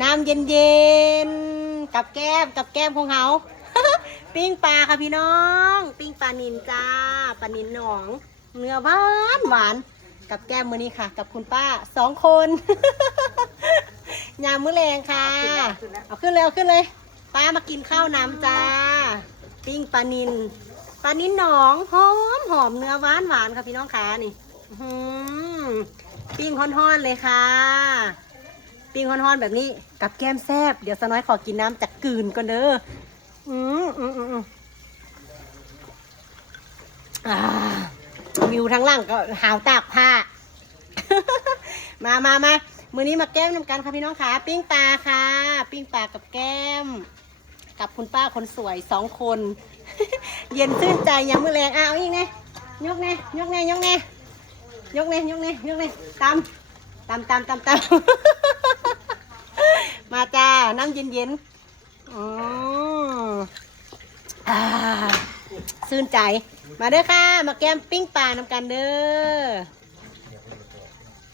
น้ำเย็นๆกับแก้มของเขา ปิ้งปลาค่ะพี่น้องปิ้งปลานิลจ้าปลานิลหนองเนื้อหวานกับแก้มมื้อนี้ค่ะ กับคุณป้า2 คน ยามมื้อแรงค่ะเอาขึ้นเลยป้ามากินข้าวน้ำจ้าปิ้งปลานิลหนองหอมเนื้อหวานค่ะพี่น้องขานี่ปิ้งฮ้อนๆเลยค่ะปิ้งฮ้อนๆแบบนี้กับแก้มแซ่บเดี๋ยวสน้อยขอกินน้ำจากกืนก่อนเด้อวิวทั้งหลังก็หาวตากผ้า มามื้อนี้มาแก้มนำกันค่ะพี่น้องค่ะปิ้งปลาค่ะปิ้งปลากับแก้มกับคุณป้าคนสวย2 คน เย็นชื่นใจยังมื้อแรงเอาอีกไงยกแน่ตำ มาจ้าน้ำเย็นชื่นใจมาเด้อค่ะมาแก้มปิ้งปลาน้ำกันเด้อ